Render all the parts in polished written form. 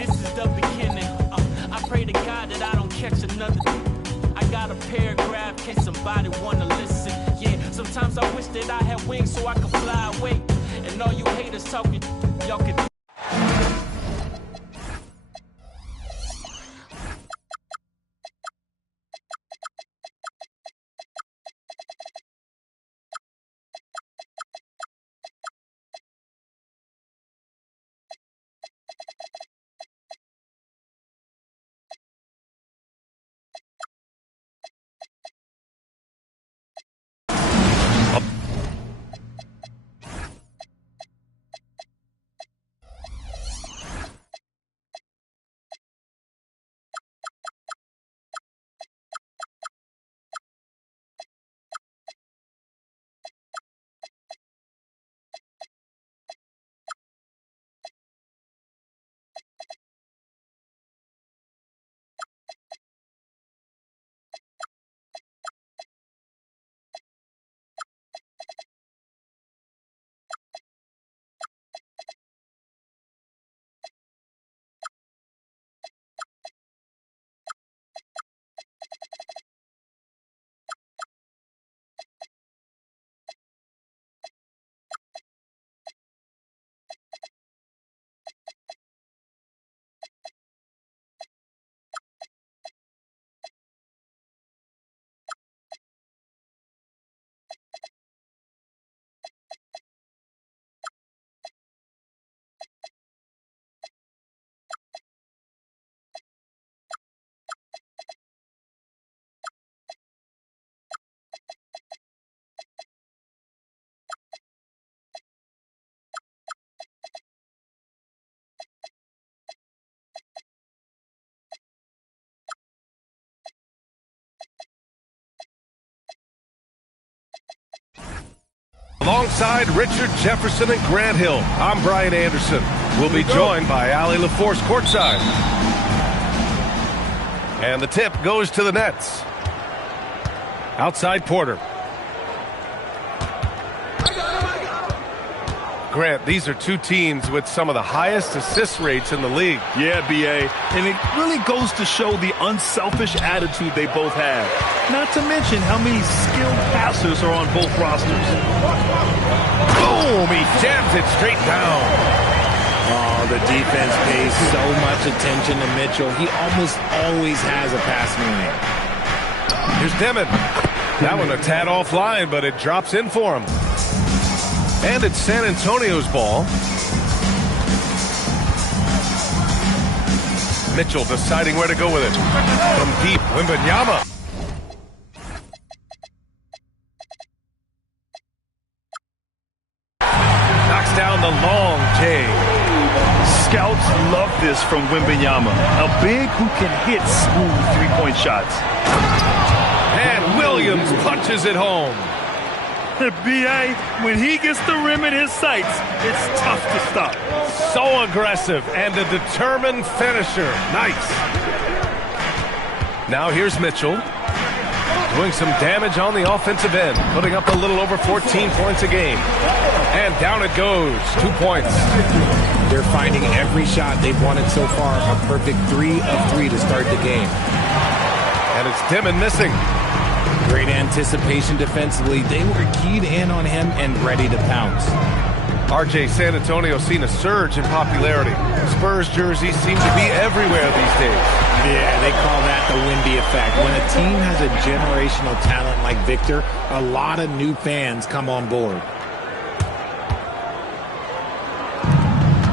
this is the beginning. I pray to God that I don't catch another. I got a paragraph in case somebody wanna listen. Yeah, sometimes I wish that I had wings so I could fly away. And all you haters talking, y'all can. Alongside Richard Jefferson and Grant Hill, I'm Brian Anderson. We'll be joined by Ali LaForce courtside. And the tip goes to the Nets. Outside Porter. Grant, these are two teams with some of the highest assist rates in the league. Yeah, B.A. And it really goes to show the unselfish attitude they both have. Not to mention how many skilled passers are on both rosters. Boom! He jams it straight down. Oh, the defense pays so much attention to Mitchell. He almost always has a passing lane. Here's Demon. That one a tad offline, but it drops in for him. And it's San Antonio's ball. Mitchell deciding where to go with it. From deep, Wembanyama. Knocks down the long J. Scouts love this from Wembanyama. A big who can hit smooth three-point shots. And Williams punches it home. B.A., when he gets the rim in his sights, it's tough to stop. So aggressive and a determined finisher. Nice. Now here's Mitchell. Doing some damage on the offensive end. Putting up a little over 14 points a game. And down it goes. 2 points. They're finding every shot they've wanted so far a perfect 3 of 3 to start the game. And it's Dimon missing. Great anticipation defensively. They were keyed in on him and ready to pounce. RJ, San Antonio seen a surge in popularity. Spurs jerseys seem to be everywhere these days. Yeah, they call that the Windy effect. When a team has a generational talent like Victor, a lot of new fans come on board.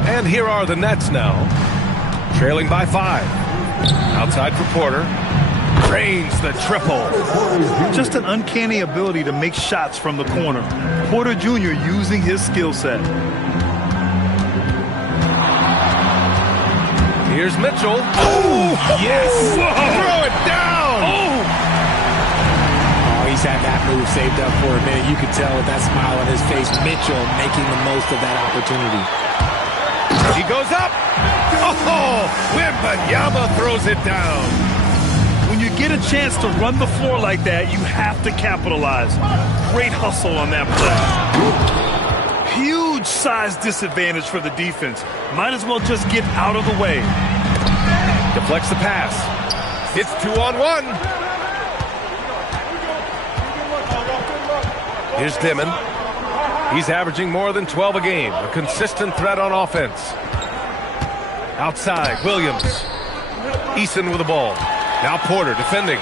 And here are the Nets now. Trailing by 5. Outside for Porter. Drains the triple. Just an uncanny ability to make shots from the corner. Porter Jr. using his skill set. Here's Mitchell. Oh, yes. Whoa. Throw it down. Oh, he's had that move saved up for a minute. You could tell with that smile on his face. Mitchell making the most of that opportunity. He goes up. Oh, Wembanyama throws it down. when you get a chance to run the floor like that, you have to capitalize. Great hustle on that play. Huge size disadvantage for the defense. Might as well just get out of the way. Deflects the pass. It's 2-on-1. Here's Dimon. He's averaging more than 12 a game. A consistent threat on offense. Outside, Williams. Eason with the ball. Now Porter defending.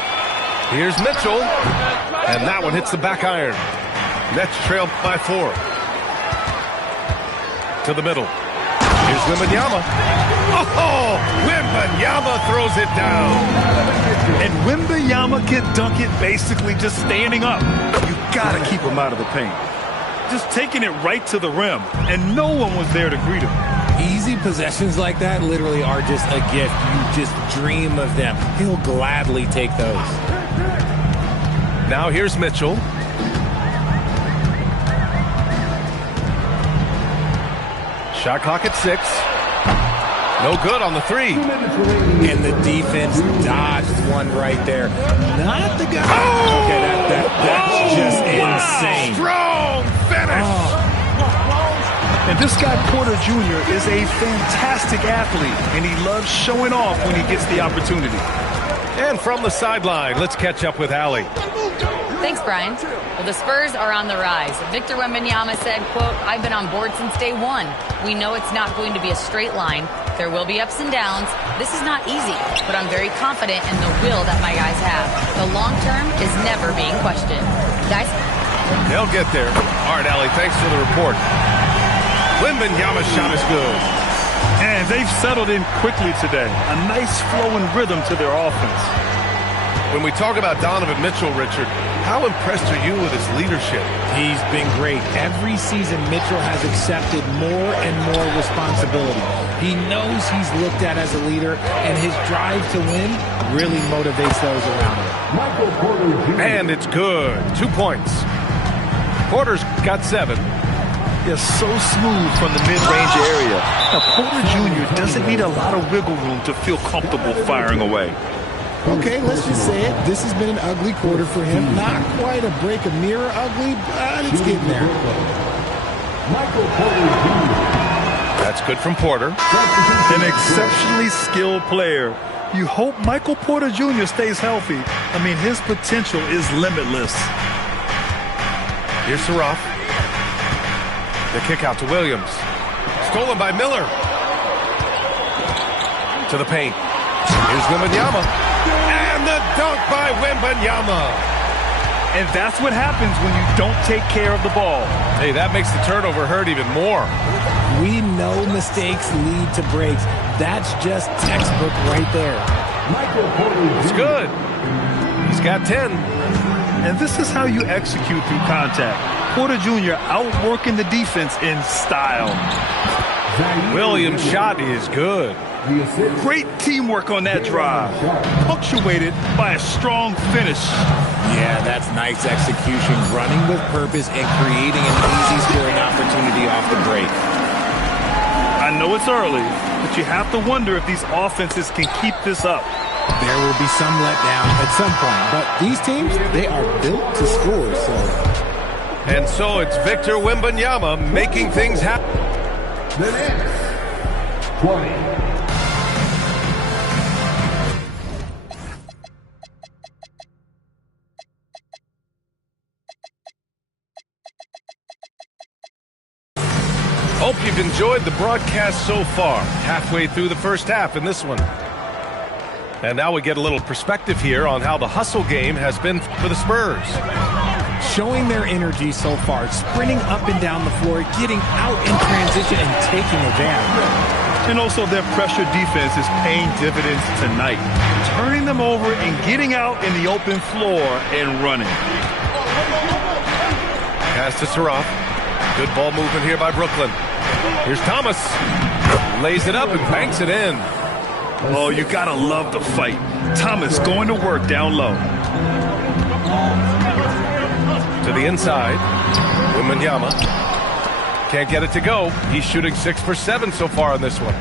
Here's Mitchell. And that one hits the back iron. Nets trail by 4. To the middle. Here's Wembanyama. Oh, Wembanyama throws it down. And Wembanyama can dunk it basically just standing up. You got to keep him out of the paint. Just taking it right to the rim, and no one was there to greet him. Easy possessions like that literally are just a gift. You just dream of them. He'll gladly take those. Now here's Mitchell. Shot clock at 6. No good on the 3. And the defense dodged one right there. Not the guy. Oh! Okay, that's just insane. Strong finish. And this guy, Porter Jr., is a fantastic athlete, and he loves showing off when he gets the opportunity. And from the sideline, let's catch up with Allie. Thanks, Brian. Well, the Spurs are on the rise. Victor Wembanyama said, quote, "I've been on board since day one. We know it's not going to be a straight line. There will be ups and downs. This is not easy, but I'm very confident in the will that my guys have. The long term is never being questioned." Guys? They'll get there. All right, Allie, thanks for the report. Wembanyama's shot is good. And they've settled in quickly today. A nice flow and rhythm to their offense. When we talk about Donovan Mitchell, Richard, how impressed are you with his leadership? He's been great. Every season, Mitchell has accepted more and more responsibility. He knows he's looked at as a leader, and his drive to win really motivates those around him. And it's good. 2 points. Porter's got 7. Is so smooth from the mid-range area. Now, Porter Jr. doesn't need a lot of wiggle room to feel comfortable firing away. Okay, let's just say it. This has been an ugly quarter for him. Not quite a break a mirror ugly, but it's getting there. That's good from Porter. An exceptionally skilled player. You hope Michael Porter Jr. stays healthy. I mean, his potential is limitless. Here's Saraf. The kick out to Williams. Stolen by Miller. To the paint. Here's Wembanyama. And the dunk by Wembanyama. And that's what happens when you don't take care of the ball. Hey, that makes the turnover hurt even more. We know mistakes lead to breaks. That's just textbook right there. It's good. He's got 10. And this is how you execute through contact. Porter Jr. outworking the defense in style. Williams' shot is good. Great teamwork on that drive. Punctuated by a strong finish. Yeah, that's nice execution. Running with purpose and creating an easy scoring opportunity off the break. I know it's early, but you have to wonder if these offenses can keep this up. There will be some letdown at some point, but these teams, they are built to score, so. And so it's Victor Wembanyama making things happen. The next 20. Hope you've enjoyed the broadcast so far. Halfway through the first half in this one. And now we get a little perspective here on how the hustle game has been for the Spurs. Showing their energy so far, sprinting up and down the floor, getting out in transition and taking advantage. And also their pressure defense is paying dividends tonight. Turning them over and getting out in the open floor and running. Pass to Saraf. Good ball movement here by Brooklyn. Here's Thomas. Lays it up and banks it in. Oh, you gotta love the fight. Thomas going to work down low. To the inside. Wembanyama. Can't get it to go. He's shooting 6 for 7 so far in this one.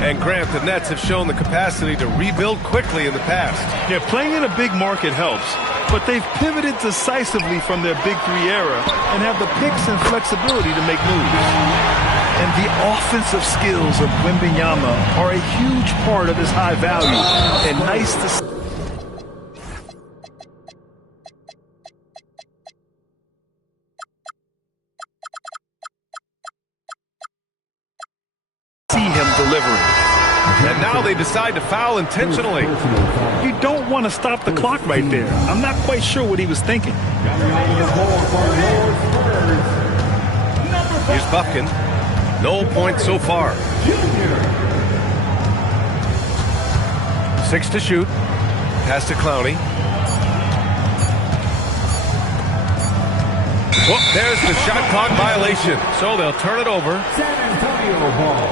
And Grant, the Nets have shown the capacity to rebuild quickly in the past. Yeah, playing in a big market helps, but they've pivoted decisively from their Big Three era and have the picks and flexibility to make moves. And the offensive skills of Wembanyama are a huge part of his high value. And nice to see him delivering. And now they decide to foul intentionally. You don't want to stop the clock right there. I'm not quite sure what he was thinking. Here's Buffkin. No points so far. 6 to shoot. Pass to Clowney. Whoop, there's the shot clock violation. So they'll turn it over. San Antonio ball.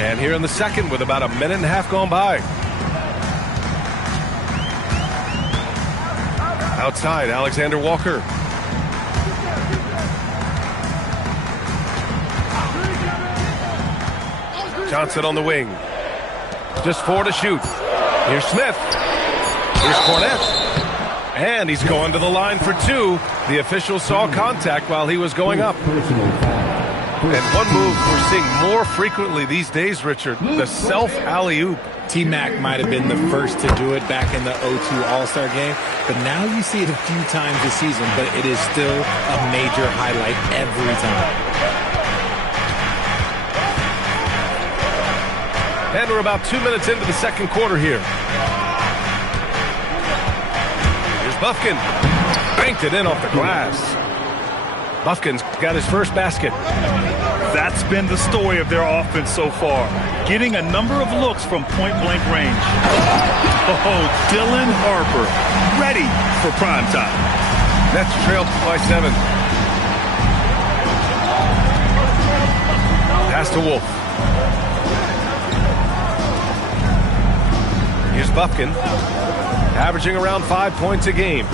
And here in the second with about a minute and a half gone by. Outside, Alexander Walker. Johnson on the wing. Just 4 to shoot. Here's Smith. Here's Cornette. And he's going to the line for 2. The official saw contact while he was going up. And one move we're seeing more frequently these days, Richard, the self alley-oop. T-Mac might have been the first to do it back in the 02 All-Star game, but now you see it a few times this season, but it is still a major highlight every time. And we're about 2 minutes into the second quarter here. Here's Buffkin. Banked it in off the glass. Buffkin's got his first basket. That's been the story of their offense so far. Getting a number of looks from point-blank range. Oh, Dylan Harper, ready for prime time. Nets trail by 7. Pass to Wolf. Here's Buffkin, averaging around 5 points a game.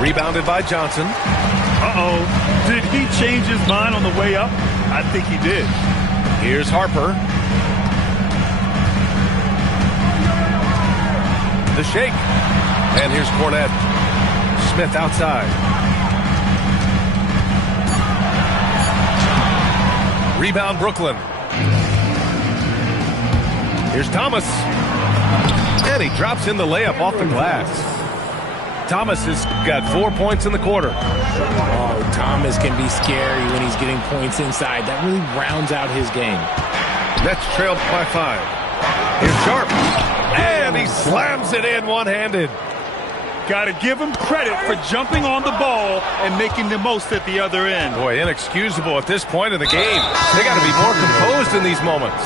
Rebounded by Johnson. Uh-oh. Did he change his mind on the way up? I think he did. Here's Harper. The shake. And here's Cornette. Smith outside. Rebound Brooklyn. Here's Thomas. And he drops in the layup off the glass. Thomas has got 4 points in the quarter. Oh, Thomas can be scary when he's getting points inside. That really rounds out his game. Nets trailed by 5. Here's Sharp. And he slams it in one-handed. Got to give him credit for jumping on the ball and making the most at the other end. Boy, inexcusable at this point in the game. They got to be more composed in these moments.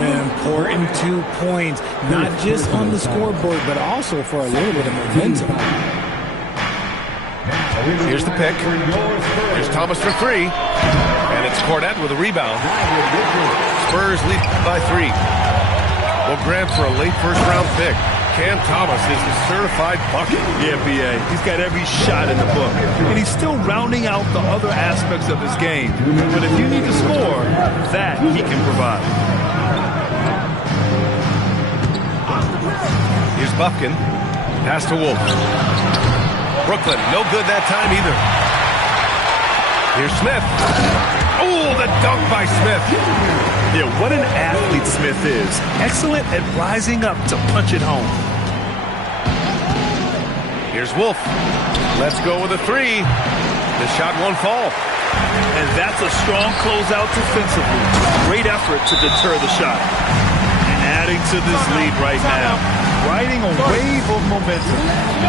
Important 2 points, not just on the scoreboard, but also for a little bit of momentum. Here's the pick. Here's Thomas for 3. And it's Cornette with a rebound. Spurs lead by 3. Well, Grant for a late first-round pick. Cam Thomas is the certified bucket. Yeah, B.A. He's got every shot in the book. And he's still rounding out the other aspects of his game. But if you need to score, that he can provide. Here's Buffkin. Pass to Wolf. Brooklyn, no good that time either. Here's Smith. Oh, the dunk by Smith. Yeah, what an athlete Smith is. Excellent at rising up to punch it home. Here's Wolf. Let's go with a 3. The shot won't fall. And that's a strong closeout defensively. Great effort to deter the shot. And adding to this lead right now. Riding a wave of momentum.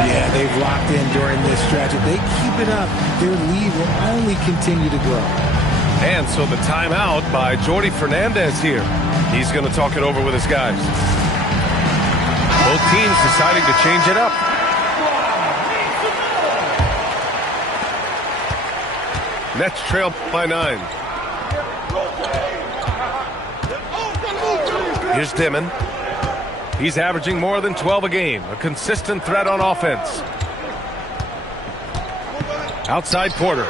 Yeah, they've locked in during this stretch. If they keep it up, their lead will only continue to grow. And so the timeout by Jordi Fernandez here. He's going to talk it over with his guys. Both teams deciding to change it up. Nets trail by 9. Here's Dimon. He's averaging more than 12 a game. A consistent threat on offense. Outside Porter.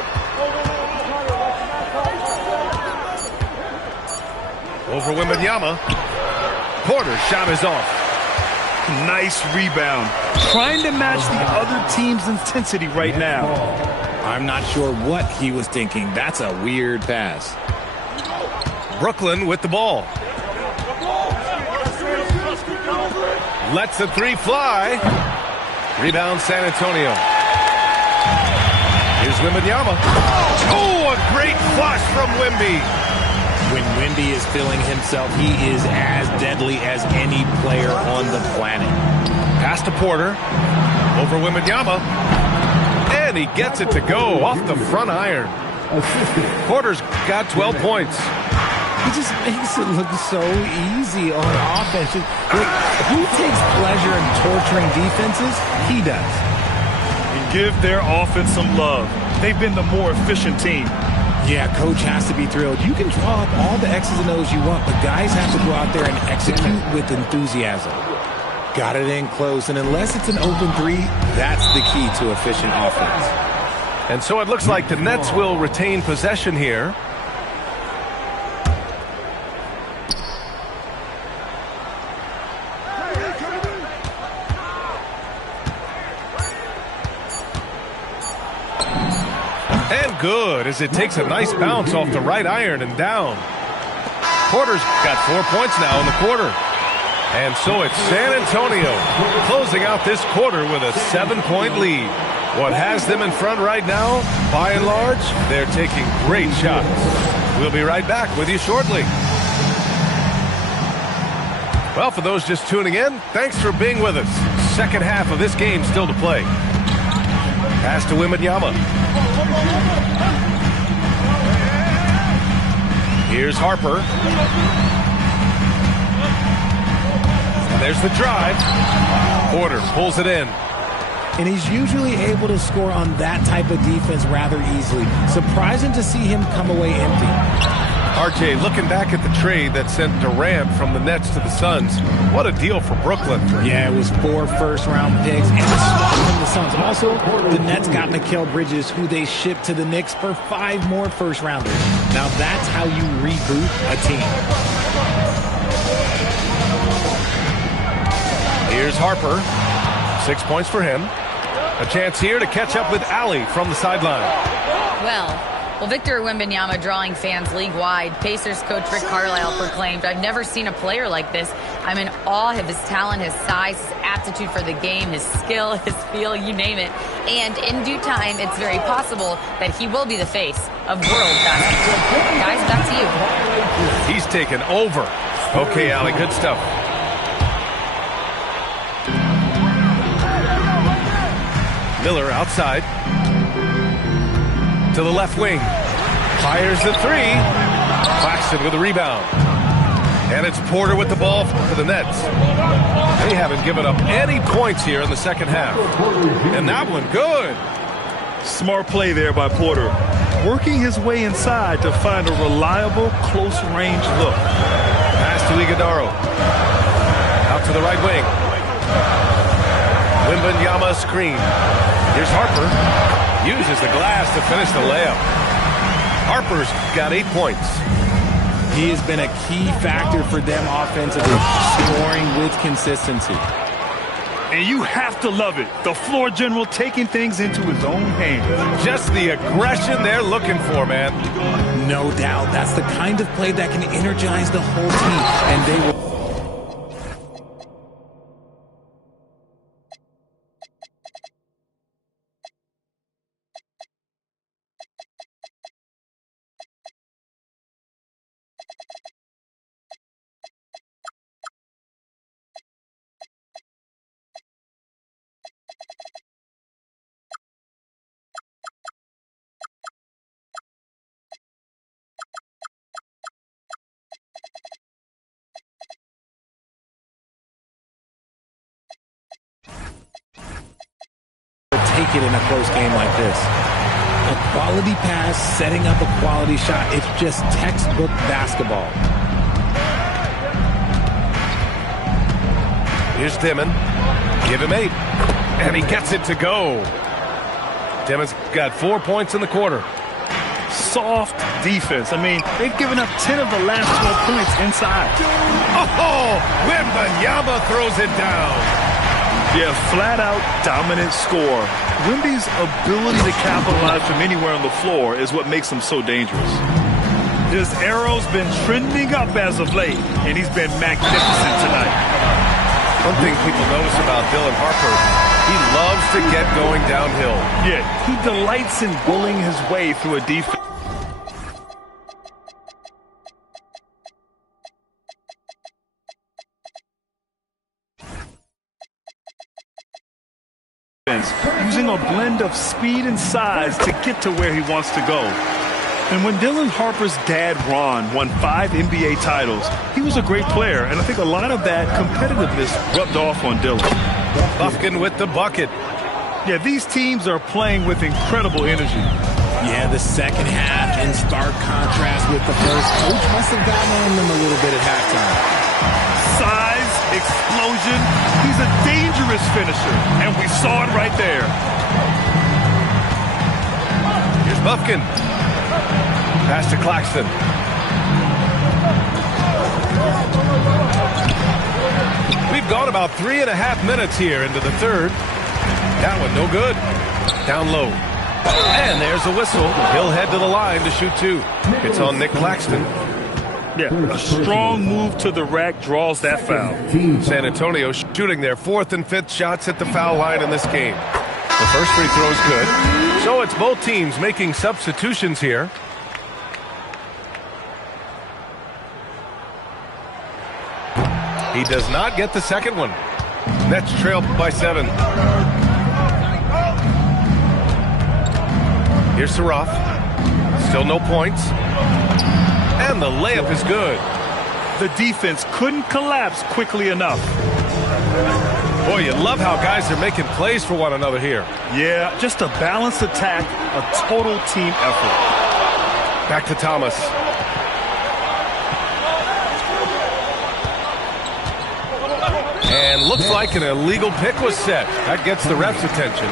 Over Wembanyama. Porter's shot is off. Nice rebound. Trying to match the other team's intensity right now. I'm not sure what he was thinking. That's a weird pass. Brooklyn with the ball. Lets the three fly. Rebound San Antonio. Here's Wembanyama. Oh, a great flush from Wemby. When Wemby is feeling himself, he is as deadly as any player on the planet. Pass to Porter. Over Wembanyama. And he gets it to go off the front iron. Porter's got 12 points. He just makes it look so easy on offense. Look, who takes pleasure in torturing defenses? He does. And give their offense some love. They've been the more efficient team. Yeah, coach has to be thrilled. You can draw up all the X's and O's you want, but guys have to go out there and execute with enthusiasm. Got it in close, and unless it's an open three, that's the key to efficient offense. And so it looks like the Nets will retain possession here. And good, as it takes a nice bounce off the right iron and down. Porter's got 4 points now in the quarter. And so it's San Antonio closing out this quarter with a 7-point lead. What has them in front right now, by and large, they're taking great shots. We'll be right back with you shortly. Well, for those just tuning in, thanks for being with us. Second half of this game still to play. Pass to Wembanyama. Here's Harper. And there's the drive. Porter pulls it in. And he's usually able to score on that type of defense rather easily. Surprising to see him come away empty. RJ, looking back at the trade that sent Durant from the Nets to the Suns, what a deal for Brooklyn. Yeah, it was 4 first-round picks and a swap from the Suns. Also, the Nets got Mikal Bridges, who they shipped to the Knicks for 5 more first-rounders. Now that's how you reboot a team. Here's Harper. 6 points for him. A chance here to catch up with Ali from the sideline. Well, Victor Wembanyama drawing fans league-wide. Pacers coach Rick Carlisle proclaimed, "I've never seen a player like this. I'm in awe of his talent, his size, his aptitude for the game, his skill, his feel, you name it. And in due time, it's very possible that he will be the face of world basketball." Guys, back to you. He's taken over. Okay, Ali, good stuff. Miller outside. To the left wing. Fires the three. Claxton with a rebound. And it's Porter with the ball for the Nets. They haven't given up any points here in the second half. And that one, good. Smart play there by Porter. Working his way inside to find a reliable, close-range look. Pass to Iguodala. Out to the right wing. Wembanyama screen. Here's Harper. Uses the glass to finish the layup. Harper's got 8 points. He has been a key factor for them offensively, scoring with consistency. And you have to love it. The floor general taking things into his own hands. Just the aggression they're looking for, man. No doubt. That's the kind of play that can energize the whole team. And they will. Take it in a close game like this. A quality pass, setting up a quality shot. It's just textbook basketball. Here's Dimon. Give him 8. And he gets it to go. Dimon's got 4 points in the quarter. soft defense. I mean, they've given up 10 of the last 12 points inside. Oh, Wembanyama throws it down. Yeah, flat-out dominant score. Wemby's ability to capitalize from anywhere on the floor is what makes him so dangerous. His arrow's been trending up as of late, and he's been magnificent tonight. One thing people notice about Dylan Harper, he loves to get going downhill. Yeah, he delights in bullying his way through a defense. Using a blend of speed and size to get to where he wants to go. And when Dylan Harper's dad, Ron, won 5 NBA titles, he was a great player, and I think a lot of that competitiveness rubbed off on Dylan. Bufkin with the bucket. Yeah, these teams are playing with incredible energy. Yeah, the second half in stark contrast with the first. Coach must have gotten on them a little bit at halftime. Size, explosion. He's a dangerous finisher, and we saw it right there. Here's Bufkin. Pass to Claxton. We've gone about 3.5 minutes here into the third. That one no good. Down low. And there's a whistle. He'll head to the line to shoot 2. It's on Nick Claxton. Yeah, a strong move to the rack draws that foul. San Antonio shooting their 4th and 5th shots at the foul line in this game. The first free throw's good. So it's both teams making substitutions here. He does not get the second one. Nets trail by 7. Here's Saraf. Still no points. And the layup is good. The defense couldn't collapse quickly enough. Boy, you love how guys are making plays for one another here. Yeah, just a balanced attack, a total team effort. Back to Thomas. And looks like an illegal pick was set. That gets the ref's attention.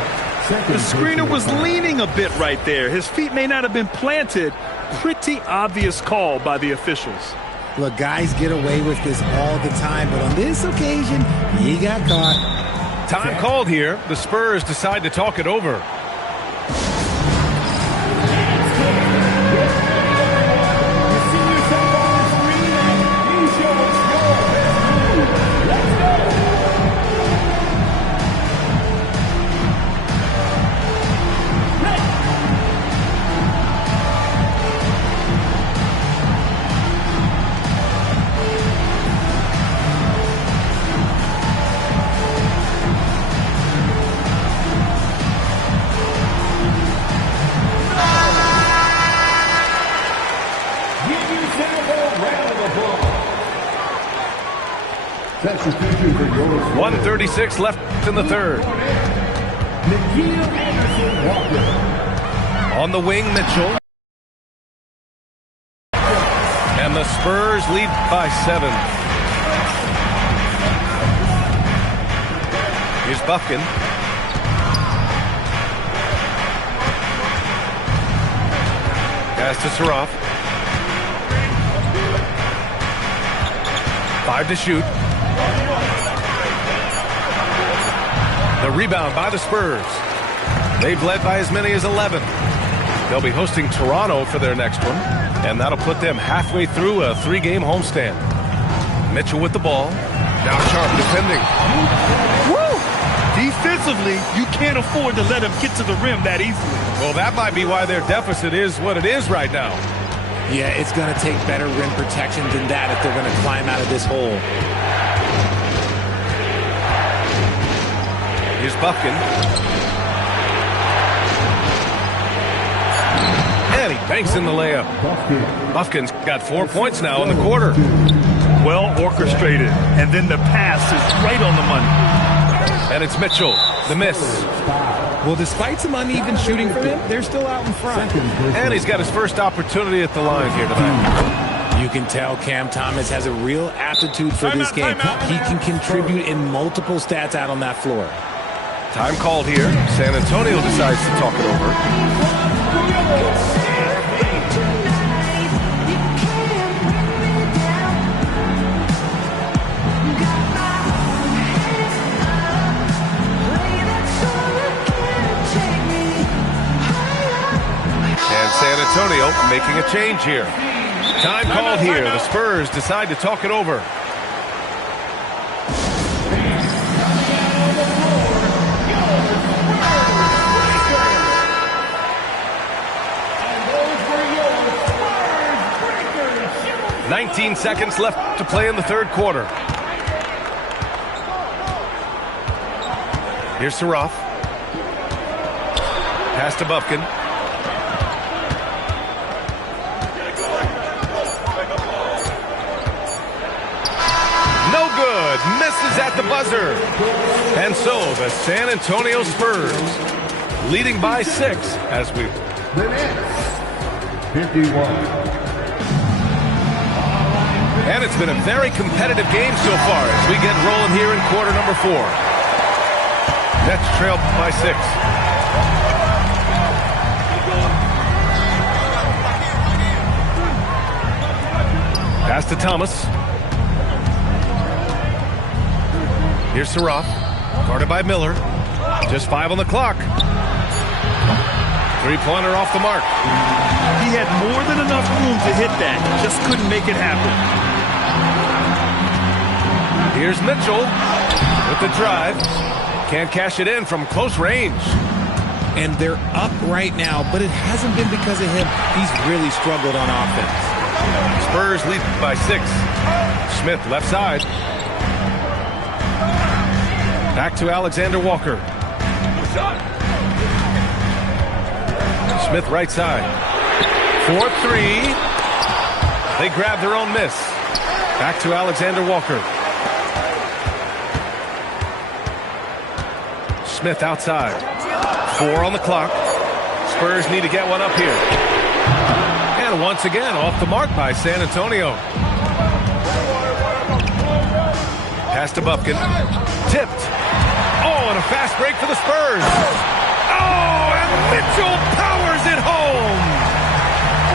The screener was leaning a bit right there. His feet may not have been planted. Pretty obvious call by the officials. Look, guys get away with this all the time, but on this occasion, he got caught. Time called here. The Spurs decide to talk it over. Substitution for yours. 1:36 left in the third. On the wing, Mitchell. And the Spurs lead by 7. Here's Bufkin. Pass to Saraf. 5 to shoot. The rebound by the Spurs. They've led by as many as 11. They'll be hosting Toronto for their next one, and that'll put them halfway through a 3-game homestand. Mitchell with the ball. Now Sharp defending. Woo! Defensively, you can't afford to let him get to the rim that easily. Well, that might be why their deficit is what it is right now. Yeah, it's going to take better rim protection than that if they're going to climb out of this hole. Here's Bufkin. And he banks in the layup. Bufkin's got 4 points now in the quarter. Well orchestrated. And then the pass is right on the money. And it's Mitchell. The miss. Well, despite some uneven shooting from him, they're still out in front. And he's got his first opportunity at the line here tonight. You can tell Cam Thomas has a real aptitude for this game. He can contribute in multiple stats out on that floor. Time called here. San Antonio decides to talk it over. San Antonio making a change here. Time called here. The Spurs decide to talk it over. Spurs 19 seconds left to play in the third quarter. Here's Saroff. Pass to Bufkin. No good. Misses at the buzzer. And so the San Antonio Spurs leading by 6 as we... The Nets, 51. And it's been a very competitive game so far as we get rolling here in quarter number 4. Nets trail by 6. Pass to Thomas. Here's Saroff. Guarded by Miller. Just 5 on the clock. Three-pointer off the mark. He had more than enough room to hit that. Just couldn't make it happen. Here's Mitchell with the drive. Can't cash it in from close range. And they're up right now, but it hasn't been because of him. He's really struggled on offense. Spurs lead by 6. Smith left side. Back to Alexander Walker. Smith right side. 4-3. They grab their own miss. Back to Alexander Walker. Smith outside. 4 on the clock. Spurs need to get one up here. And once again, off the mark by San Antonio. Pass to Bufkin. Tipped. Oh, and a fast break for the Spurs. Oh, and Mitchell powers it home.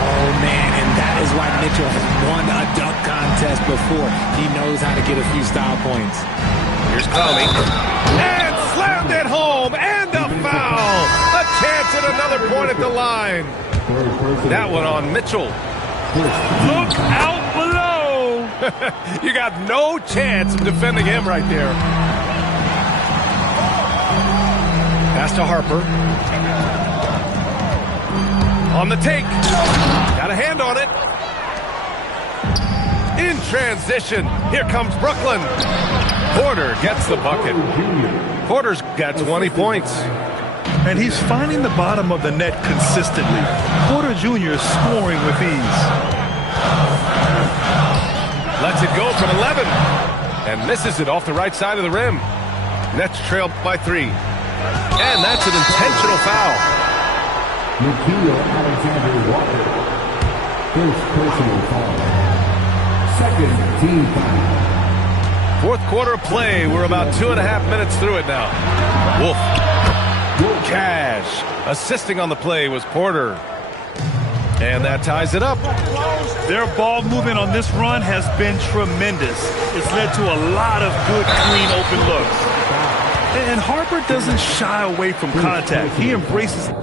Oh, man, and that is why Mitchell has won a dunk contest before. He knows how to get a few style points. Here's Clowney. And slammed it home. And a foul. A chance at another point at the line. That one on Mitchell. Look out below. You got no chance of defending him right there. Pass to Harper. On the take. Got a hand on it. In transition. Here comes Brooklyn. Porter gets the bucket. Porter's got 20 points. And he's finding the bottom of the net consistently. Porter Jr. is scoring with ease. Lets it go from 11. And misses it off the right side of the rim. Nets trail by 3. And that's an intentional foul. Nikhil Alexander Walker. First personal foul. Second team foul. Fourth quarter of play. We're about 2.5 minutes through it now. Wolf. Cash. Assisting on the play was Porter. And that ties it up. Their ball movement on this run has been tremendous. It's led to a lot of good, clean, open looks. And Harper doesn't shy away from contact. He embraces it.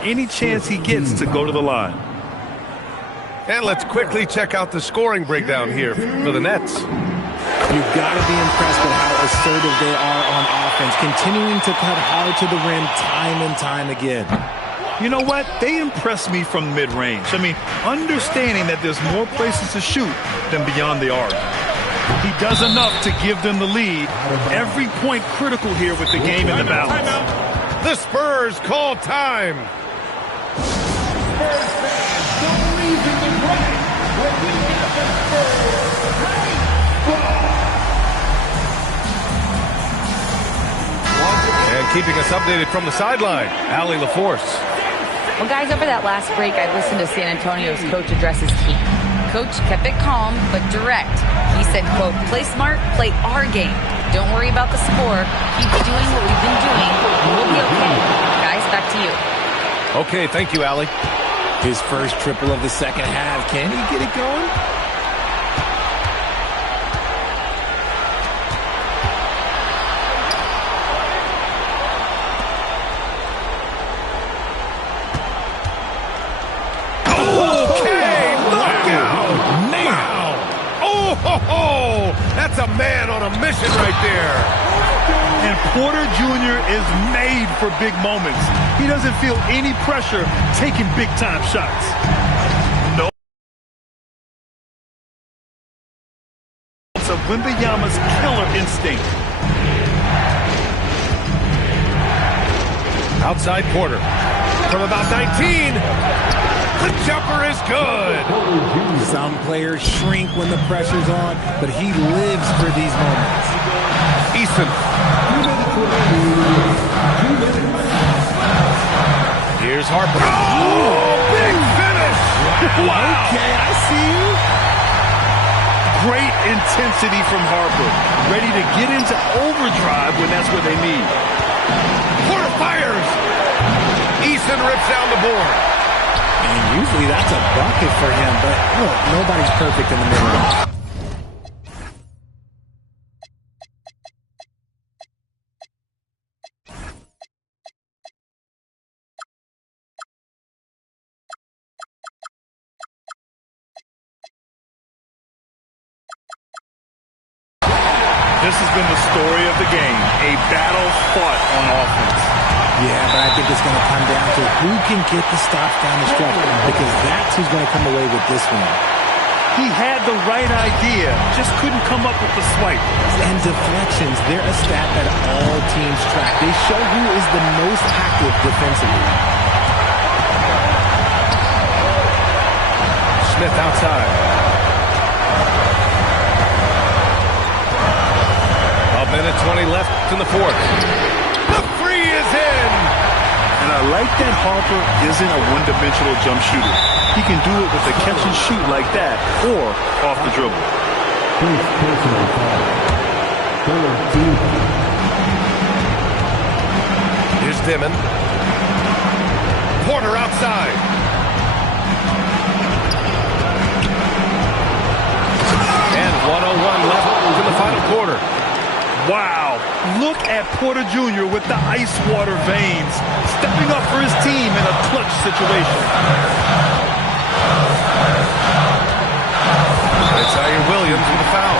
Any chance he gets to go to the line. And let's quickly check out the scoring breakdown here for the Nets. You've got to be impressed with how assertive they are on offense, continuing to cut hard to the rim time and time again. You know what? They impress me from mid-range. I mean, understanding that there's more places to shoot than beyond the arc. He does enough to give them the lead. Every point critical here with the game in the balance. The Spurs call time. Spurs fans, don't leave in the right when we get the Spurs right ball. And keeping us updated from the sideline, Allie LaForce. Well, guys, over that last break, I listened to San Antonio's coach address his team. Coach kept it calm but direct. He said, quote, play smart, play our game. Don't worry about the score. Keep doing what we've been doing, and we'll be okay. Guys, back to you. Okay, thank you, Allie. His first triple of the second half. Can he get it going? That's a man on a mission right there. And Porter Jr. is made for big moments. He doesn't feel any pressure taking big-time shots. No. It's of Wembanyama's killer instinct. Outside Porter. From about 19. The jumper is good. Some players shrink when the pressure's on, but he lives for these moments. Easton. Here's Harper. Oh, big finish. Wow. Okay, I see you. Great intensity from Harper. Ready to get into overdrive when that's what they need. Porter fires. Easton rips down the board. And usually that's a bucket for him, but look, nobody's perfect in the middle. This has been the story of the game, a battle fought on offense. Yeah, but I think it's going to come down to who can get the stops down the stretch, because that's who's going to come away with this one. He had the right idea, just couldn't come up with the swipe. And deflections, they're a stat that all teams track. They show who is the most active defensively. Smith outside. A minute 20 left in the fourth. The three is in. And I like that Harper isn't a one-dimensional jump shooter. He can do it with a catch and shoot like that or off the dribble. Here's Dimon. Porter outside. And 1:01 left in the final quarter. Wow. Look at Porter Jr. with the ice water veins, stepping up for his team in a clutch situation. It's Isaiah Williams with a foul.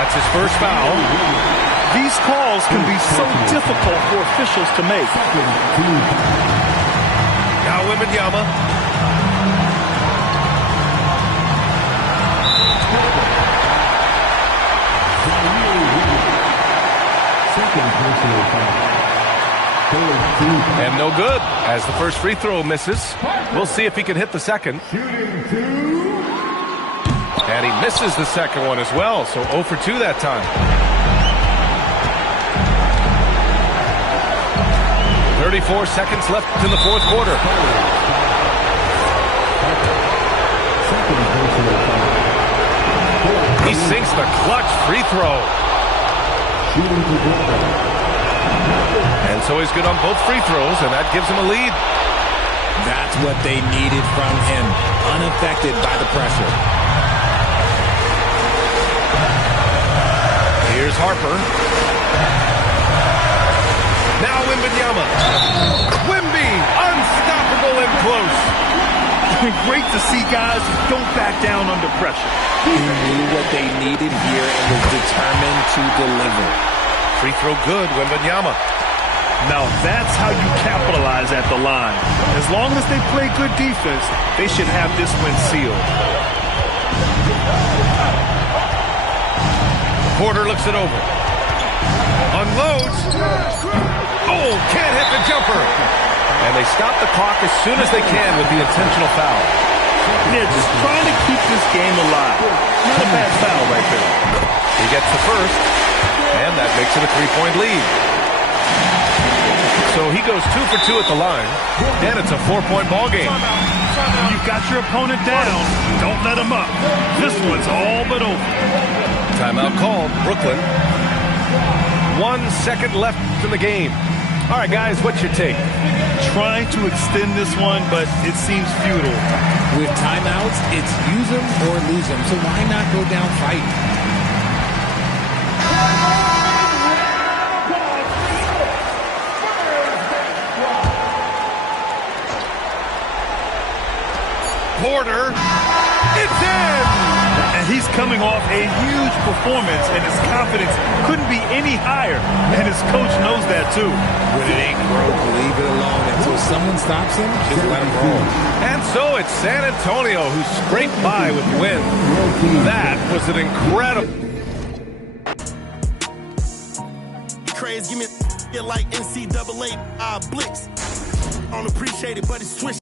That's his first foul. These calls can be so difficult for officials to make. Now Wembanyama. And no good, as the first free throw misses. We'll see if he can hit the second. And he misses the second one as well, so 0 for 2 that time. 34 seconds left in the fourth quarter. He sinks the clutch free throw. And so he's good on both free throws, and that gives him a lead. That's what they needed from him, unaffected by the pressure. Here's Harper. Now Wembanyama. Wemby, unstoppable and close. Great to see guys who don't back down under pressure. He knew what they needed here and was determined to deliver. Free throw good, Wembanyama. Now that's how you capitalize at the line. As long as they play good defense, they should have this win sealed. Porter looks it over. Unloads. Oh, can't hit the jumper. And they stop the clock as soon as they can with the intentional foul. Yeah, just trying to keep this game alive. Not a bad foul right there. He gets the first, and that makes it a 3-point lead. So he goes 2 for 2 at the line, and it's a 4-point ball game. When you've got your opponent down, don't let him up. This one's all but over. Timeout called, Brooklyn. 1 second left in the game. All right, guys, what's your take? Trying to extend this one, but it seems futile. With timeouts, it's use them or lose them. So why not go down fighting? Porter, it's in! And he's coming off a huge performance, and his confidence couldn't be any higher. And his coach knows that, too. When it ain't broke, leave it alone. Until someone stops him, just let him roll. And so it's San Antonio who scraped by with the win. That was an incredible... Craze, give me a like NCAA blitz. I don't appreciate it, but it's twist.